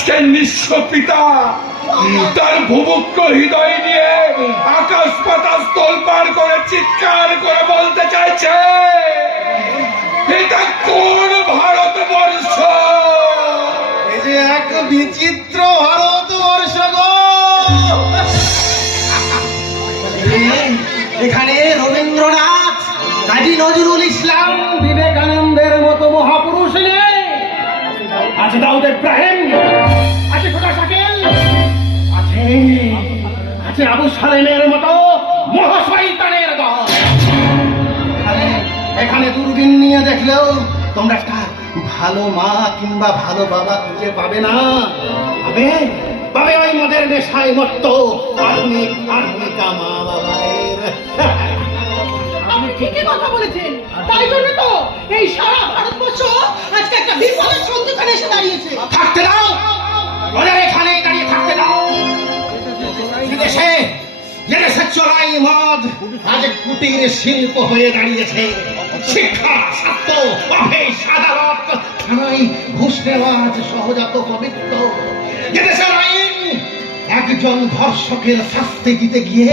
আজকে নিঃস্ব পিতা তার ভুবুক্ষ হৃদয় নিয়ে আকাশ পাতাল তোলপাড় করে চিৎকার করে বলতে চাইছে, এটা কোন ভারতবর্ষ? এই যে এক বিচিত্র ভারতবর্ষ গো। এখানে রবীন্দ্রনাথ, কাজী নজরুল ইসলাম, বিবেকানন্দের মতো মহাপুরুষ নেই। আছে দাউদ ইব্রাহিম, আছে খোদা শাকিল, আছে আবু সালেমের মতো মহাশয়তানের দল। এখানে দূরবীন নিয়ে দেখলেও তোমরা একটা ভালো মা কিংবা ভালো বাবা খুঁজে পাবে না। পাবে ওই মদের নেশায় মত্ত আধুনিকা মা বাবাদের। আপনি ঠিকই কথা বলেছেন। তাই জন্য তো এই সারা ভারতবর্ষ আজকে একটা বিপদের সন্ধিক্ষণে এসে দাঁড়িয়েছে। থাকতে দাও, ওদের এখানে দাঁড়িয়ে থাকতে দাও। দেশে চড়াই মদ আজ কুটির শিল্প হয়ে দাঁড়িয়েছে। শিক্ষা, স্বাস্থ্য, অফিস, আদালত, থানায় ঘুষ নেওয়া আজ সহজাত পবিত্র। দেশের আইন একজন ধর্ষকের শাস্তি দিতে গিয়ে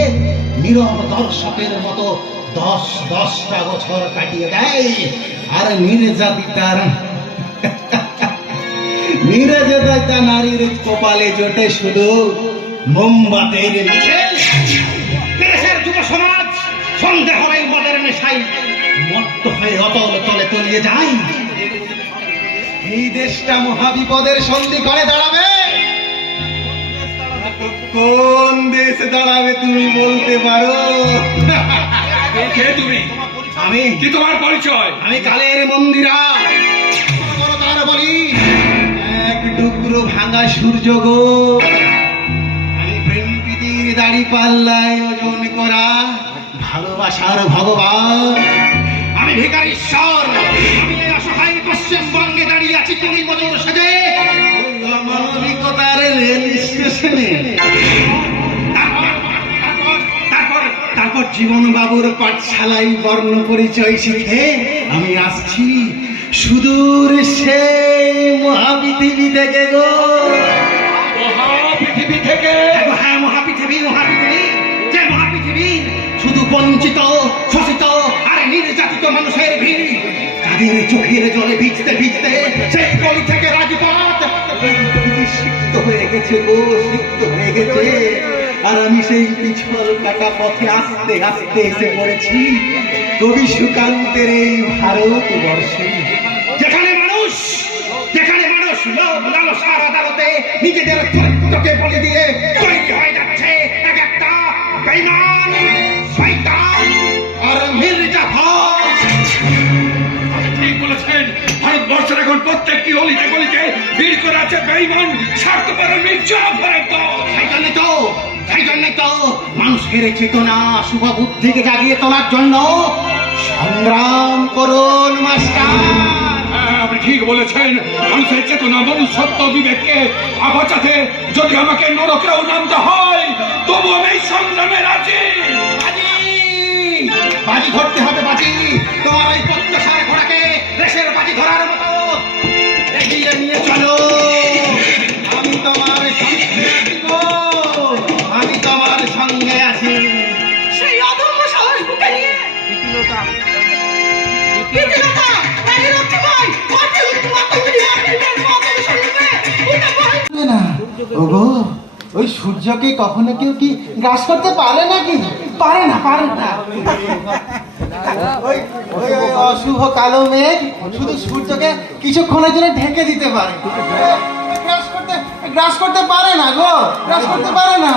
নীরব দর্শকের মতো 10-10টা বছর কাটিয়ে দেয়। আর নির্যাতিতার নারীর কপালে জোটে শুধু মোমবাতির মিছিল। দেশের যুব সমাজ সন্দেহ এই মদের নেশায় মত্ত হয়ে অতল তলে তলিয়ে যায়। এই দেশটা মহাবিপদের সন্ধি করে দাঁড়াবে। কোন দেশ দাঁড়াবে তুমি বলতে পারো? কে তুমি? আমি। কি তোমার পরিচয়? আমি কালের মন্দিরা, তার বলি এক টুকরো ভাঙা সূর্য গো। আমি প্রেম প্রীতির দাড়ি পাল্লায় ওজন করা ভালোবাসার ভগবান। আমি ভিখারি ঈশ্বর। আমি এই অসহায় পশ্চিমবঙ্গে দাঁড়িয়ে আছি তুমি মজুর সাজে মানবিকতার রেল স্টেশনে। তারপর জীবন বাবুর পাঠশালায় বর্ণ পরিচয় শিখে আমি আসছি সুদূর সেই মহাপৃথিবী থেকে গো। মহাপৃথিবী থেকে? হ্যাঁ, মহাপৃথিবী। যে মহাপৃথিবী শুধু বঞ্চিত, শোষিত আর নির্যাতিত মানুষের ভিড়, তাদের চোখের জলে ভিজতে ভিজতে সেই গলি থেকে রাজপথ সিক্ত হয়ে গেছে গো, সিক্ত হয়ে গেছে। আর আমি সেই পিছল কাটা পথে আস্তে আস্তে এসে পড়েছি কবি সুকান্তের এই ভারতবর্ষে, যেখানে মানুষ লোভ লালসার আদালতে নিজেদের চরিত্রকে বলে দিয়ে তৈরি হয়ে যাচ্ছে এক একটা বেঈমান, শয়তান আর মির্জাফর। ঠিক বলেছেন। ভারতবর্ষের এখন প্রত্যেকটি অলিতে গলিতে ভিড় করে আছে বেঈমান, স্বার্থপর মির্জাফরের দল। সেই জন্যই তো মানুষের চেতনা, শুভ বুদ্ধিকে জাগিয়ে তোলার জন্য সংগ্রাম করুন মাস্টার। আপনি ঠিক বলেছেন। মানুষের চেতনা, মনুষ্যত্ব, বিবেককে বাঁচাতে যদি আমাকে নরকেও নামতে হয় তবু আমি এই সংগ্রামে রাজি। বাজি ধরতে হবে, বাজি। তোমার ওই প্রত্যাশার ঘোড়াকে রেশের বাজি ধরার মতো এগিয়ে নিয়ে চলো। আমি তোমার সঙ্গে আছি। সেই অদম্য সাহস বুকে নিয়ে ওগো, ওই সূর্যকে কখনো কেউ কি গ্রাস করতে পারে নাকি? পারে না। ওই অশুভ কালো মেঘ শুধু সূর্যকে কিছুক্ষণের জন্য ঢেকে দিতে পারে, গ্রাস করতে পারে না গো, গ্রাস করতে পারে না।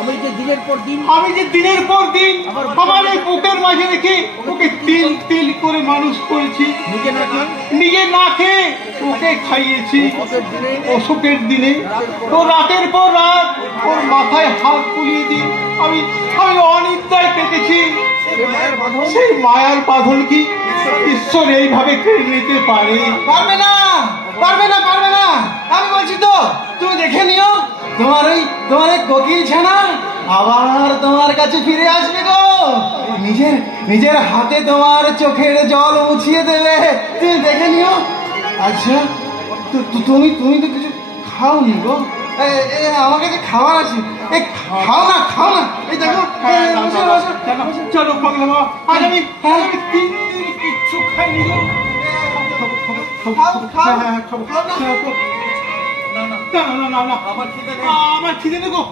আমি যে দিনের পর দিন আমার এই বুকের মাঝে রেখে ওকে তিল তিল করে মানুষ করেছি। নিজে না খেয়ে ওকে খাইয়েছি অসুখের দিনে। তো রাতের পর রাত ওর মাথায় হাত বুলিয়ে দিই আমি অনিদ্রায় কেটেছি। সেই মায়ার বাঁধন কি ঈশ্বর এইভাবে কেড়ে নিতে পারে? পারবে না। আমি বলছি তো, তুমি দেখে নিও তোমার এই কোকিল ছানা আবার তোমার কাছে ফিরে আসবে গো। নিজের হাতে তোমার চোখের জল মুছিয়ে দেবে, তুমি দেখে নিও। আচ্ছা তুমি তুমি তো কিছু খাওনি গো। আমার কাছে খাবার আছে, খাও না খাও না। এই দেখো চলো পাগলা বাবা, আজ আমি 3 দিন কিচ্ছু খাইনি গো। আমার খিদে নেই গো,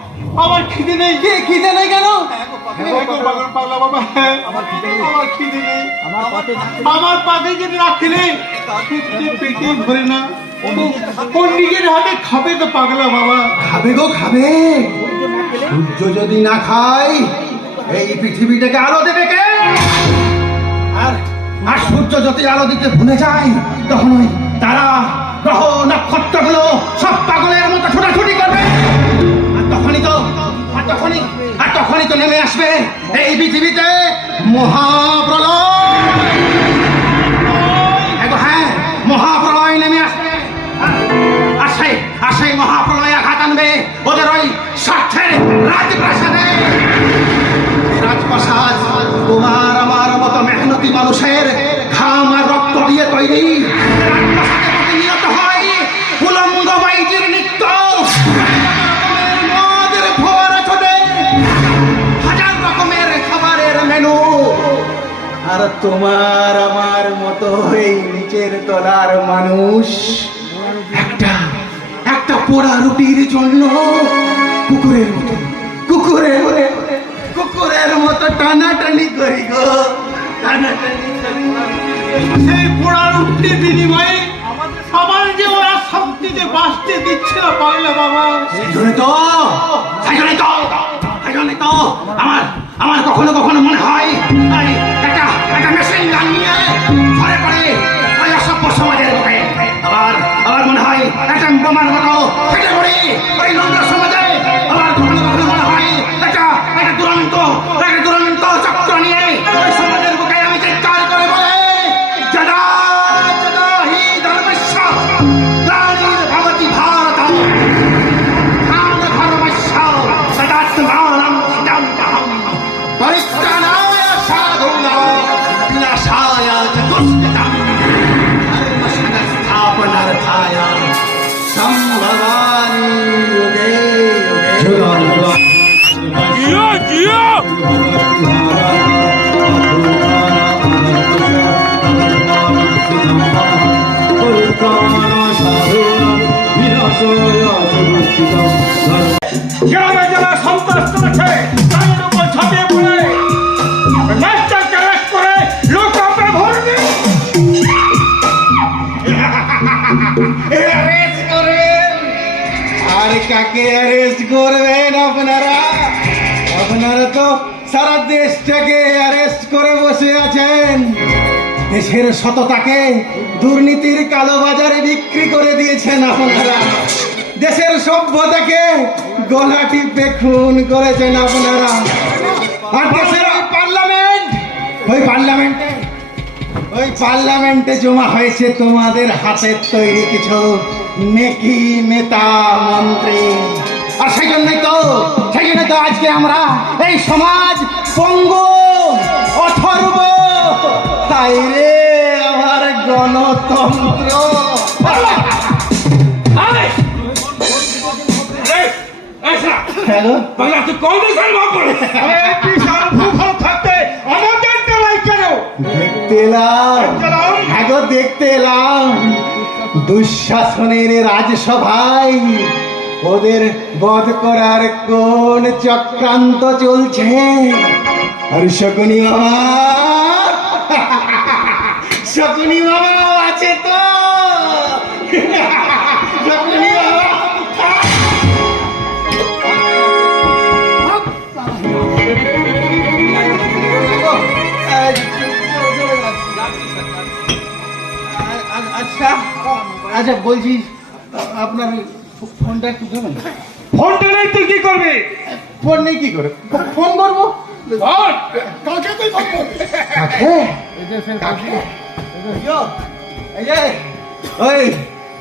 আমার খিদে নেই। খিদে নেই কেন? পাগলা বাবা, আমার খিদে নেই। আমার পাতে যদি না খেলে পেটে ভরে না। ও নিজের হাতে খাবে তো পাগলা বাবা। খাবে গো খাবে। সূর্য যদি না খায় এই পৃথিবীটাকে আলো দেবে কে? আর আর সূর্য যদি আলো দিতে ভুলে যায় তখন ওই তারা গ্রহ নক্ষত্রগুলো সব পাগলের মতো ছোটাছুটি করবে। আর তখনই তো নেমে আসবে এই পৃথিবীতে মহাপ্রলয়। হ্যাঁ, মহাপ্রলয় নেমে আসবে। আর সেই মহাপ্রলয় আঘাত আনবে ওদের ওই স্বার্থের রাজপ্রাসাদে। রাজপ্রাসাদ তোমার আমার মতো মেহনতি মানুষের ঘাম আর রক্ত দিয়ে তৈরি। রাজপ্রাসাদে প্রতিনিয়ত হয় উলঙ্গ বাইজির নৃত্য, মদের ফোয়ারা ছোটে, হাজার রকমের খাবারের মেনু। আর তোমার আমার মতো এই নিচের তলার মানুষ একটা পোড়া রুটির জন্য কুকুরের মতো টানাটানি করি গো, টানাটানি করি। সেই পোড়া রুটির বিনিময়ে আমার যে ওরা শান্তিতে বাঁচতে দিচ্ছে না পাগলা বাবা। সেই জন্য তো আমার কখনো কখনো মনে হয় একটা মেশিন গান নিয়ে ঘরে পড়ে ওই অসভ্য সমাজের বুকে। আবার মনে হয় একটা বোমার মতো ফেটে পড়ে ওই নোংরা সমাজে। আবার কখনো কখনো মনে হয় একটা দুরন্ত চক্র নিয়ে ওই সমাজের বুকে আমি চিৎকার করে বলে যদা যদা হি ধর্মস্য গ্লানির্ভবতি ভারত ধর্মস্য সদাত্মানং সিদ্ধান্তহং পরিত্রাণায় সাধূনাং বিনাশায় চ দুষ্কৃতং ধর্মসংস্থাপনার্থায় সম্ভবামি যুগে যুগে। গ্রামে যারা সন্ত্রাস করেছে তাদের উপর ঝাঁপিয়ে পড়ে মাস্টারকে অ্যারেস্ট করে লোক আপে ভরবে। অ্যারেস্ট করেন? আর কাকে অ্যারেস্ট করবেন আপনারা? আপনারা তো সারা দেশটাকে অ্যারেস্ট করে বসে আছেন। দেশের সততাকে দুর্নীতির কালোবাজারে বিক্রি করে দিয়েছেন আপনারা। দেশের সভ্যতাকে গলা টিপে খুন করেছেন আপনারা। আর দেশের ওই পার্লামেন্টে জমা হয়েছে তোমাদের হাতের তৈরি কিছু নেকি নেতা মন্ত্রী। আর সেই জন্যই তো আজকে আমরা এই সমাজ পঙ্গু অথর্ব। তাই রে আমার গণতন্ত্র। তুই কংগ্রেসের ভাগ করে বিশাল ভূখণ্ড থাকতে আমাদের টেলাই কেন? দেখতে এলাম দুঃশাসনের রাজসভায় ওদের বধ করার কোন চক্রান্ত চলছে। আর শকুনি মামা আছে তো। শকুনি মামা আচ্ছা বলছি আপনার ফোনটা একটু দেবেন? ফোনটা নেই তুই কি করবি? ফোন নেই কি করে ফোন করবো? ওই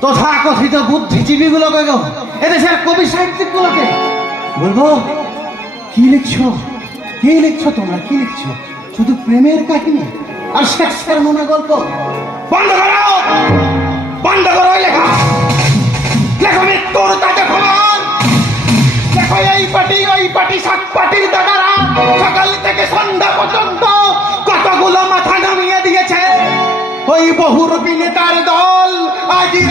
তথাকথিত বুদ্ধিজীবী গুলোকে গো, এদেশের কবি সাহিত্যিক গুলোকে বলবো কি লিখছো তোমরা? কি লিখছো? শুধু প্রেমের কাহিনী আর শেক্সপিয়ার মনে গল্প? বন্ধ করো লেখা।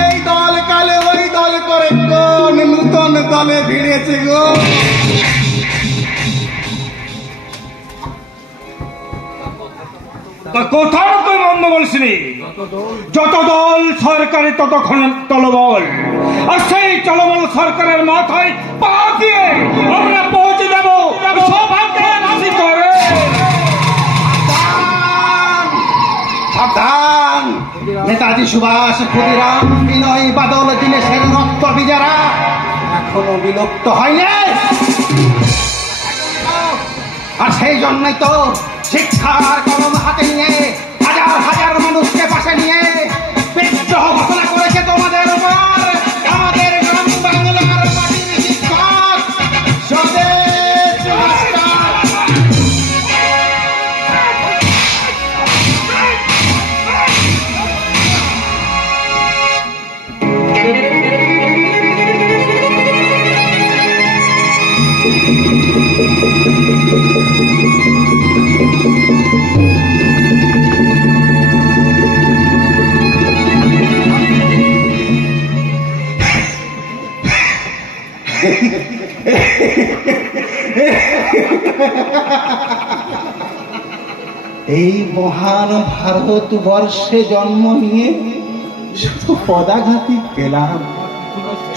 এই দল কালে ওই দল করে কোন নূতন দলে ভিড়েছে গো। তা কোথাও তুই মন্দ বলছিলি? যত দল সরকারে ততক্ষণ দলবল, আর সেই দলবল সরকারের মাথায় পা দিয়ে আমরা পৌঁছে দেব সৌভাগ্য রাশি করে। সাবধান! নেতাজি সুভাষ, ক্ষুদিরাম, বিনয় বাদল, দীনেশের রক্ত বীজেরা এখনো বিলুপ্ত হয়নি। আর সেই জন্যই তো শিক্ষার কলম হাতে নিয়ে হাজার হাজার মানুষকে পাশে নিয়ে বিদ্রোহ ঘোষণা করেছে তোমাদের উপর আমাদের গ্রাম বাংলার মাটির শিক্ষক স্বদেশ মাস্টার। এই মহান ভারতবর্ষে জন্ম নিয়ে শুধু পদাঘাতি পেলাম।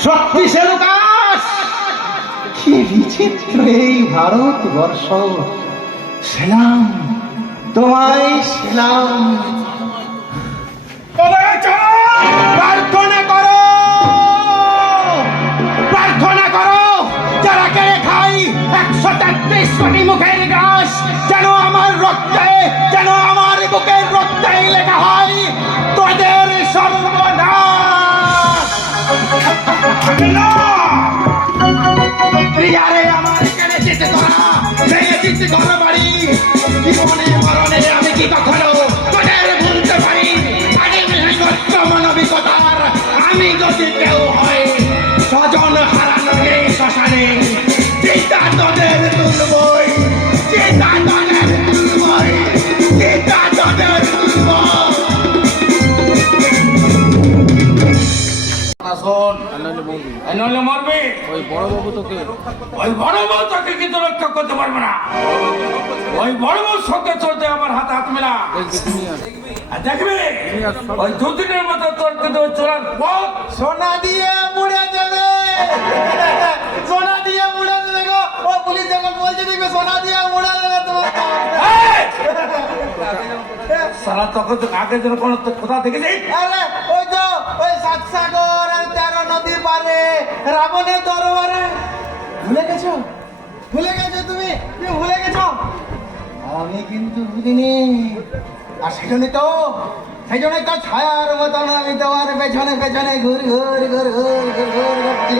সত্যি সে লুকাস, কি বিচিত্র এই ভারতবর্ষ। সেলাম তোমায়, সেলাম। প্রার্থনা করো, প্রার্থনা করো, যারা কে খাই 133 কোটি মুখের ঘাস যেন আমার রক্তে, যেন আমার বুকের রক্তে লেখা হয় তোদের সর্বনাশ। প্রিয়ারে আমার কেড়েছিস তোরা, ভেঙেছিস ঘর বাড়ি, জীবনে মরণে আমি কি কখনো তোদের ভুলতে পারি? মানবিকতার আমি যদি কেউ হয়, স্বজন হারানো নেই শ্মশানে, চিতা তোদের তুলবই, চিতা তোদের তুলবই, চিতা তোদের তুলব। নইলে মরবে। ওই বড় বাবু তোকে কিন্তু রক্ষা করতে পারবে না। ওই বড় বাবুর সঙ্গে চলতে আমার হাতে হাত মেলা। আর দেখবি ওই দুদিনের মতো তোর কিন্তু চলার পথ সোনা দিয়ে মুড়ে দেবে, সোনা দিয়ে মুড়ে দেবে গো। ও পুলিশ যখন বলছে দেখবে সোনা দিয়ে মুড়ে দেবে তোমার। সারা তখন তো আগে যেন কোনো কোথা দেখেছি। আরে ওই তো ওই 7 সাগর আর 13 নদী পারে রাবণের দরবারে। ভুলে গেছো, ভুলে গেছো তুমি ভুলে গেছো? আমি কিন্তু ভুলিনি। আর সেই জন্যই তো ছায়ার মতন আমি তোমার পেছনে পেছনে ঘুর ঘুর ঘুর ঘুর ঘুর ঘুর করছি।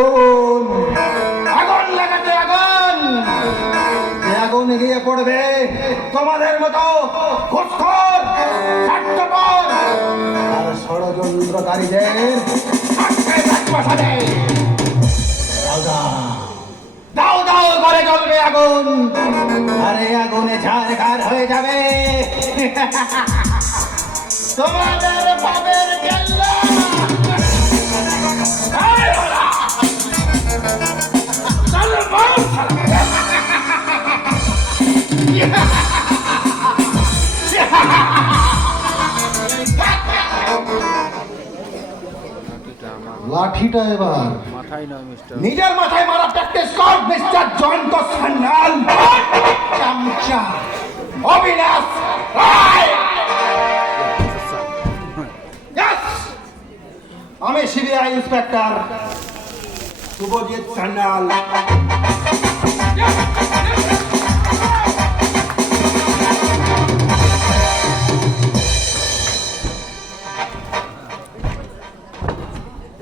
আগুন, আগুন লাগাতে আগুন, যে আগুন গিয়ে পড়বে তোমাদের মতো ঘুষখোর, স্বার্থপর আর ষড়যন্ত্রকারীদের দাও দাও করে জ্বলবে আগুন, আরে আগুনে ঝাড়খার হয়ে যাবে তোমাদের পাপের কেল্লা। লাঠিটা এবার নিজের মাথায় মারা প্র্যাকটিস কর মিস্টার জয়ন্ত সান্যাল। চামচা অবিনাশ রায়। Yes! আমি সিবিআই ইন্সপেক্টর শুভজিৎ সান্যাল।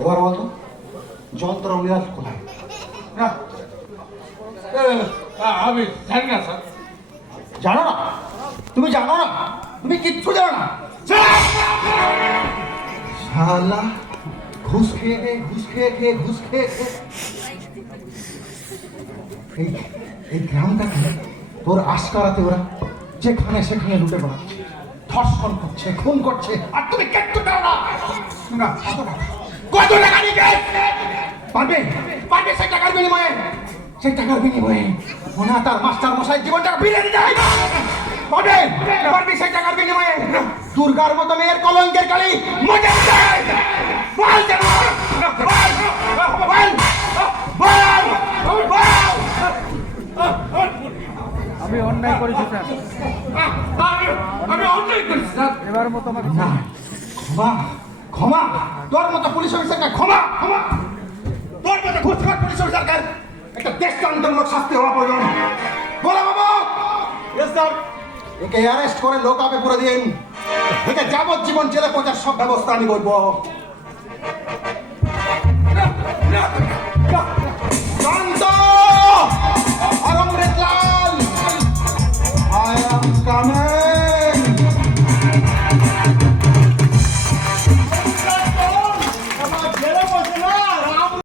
এবার বলতো যন্ত্র নিরাজ কোথায়? আমি জানি না স্যার। জানো না? তুমি জানো না? তুমি কিচ্ছু জানো না? শালা ঘুষ খেয়ে এই গ্রামটাকে তোর আশকারাতে ওরা যেখানে সেখানে লুটে বেড়াচ্ছে। ধর্ষণ করছে, খুন করছে, আর তুমি কিচ্ছু দাও না। না, কত টাকা নিয়ে পারবে পারবে সেই টাকার বিনিময়ে, সেই টাকার বিনিময়ে ওনা তার মাস্টার মশাই জীবনটা বিলিয়ে দিতে হয়। পারবে পারবে সেই টাকার বিনিময়ে দুর্গার মতো মেয়ের কলঙ্কের কালি মুছে দিতে হয়। বল যেন, বল, বল, বল, বল। আমি অন্যায় করেছি স্যার, আমি অন্যায় করছি স্যার। এবার মতো আমাকে না, ক্ষমা, ক্ষমা, তোর মতো পুলিশ অফিসারকে ক্ষমা, ক্ষমা, তোর মতো ঘুষখোর পুলিশ অফিসারকে একটা দৃষ্টান্তমূলক শাস্তি হওয়া প্রয়োজন। বলো বাবু। Yes sir. একে অ্যারেস্ট করে লোকাপে পুরো দিন, একে যাবজ্জীবন জেলে পৌঁছার সব ব্যবস্থা আমি করবো।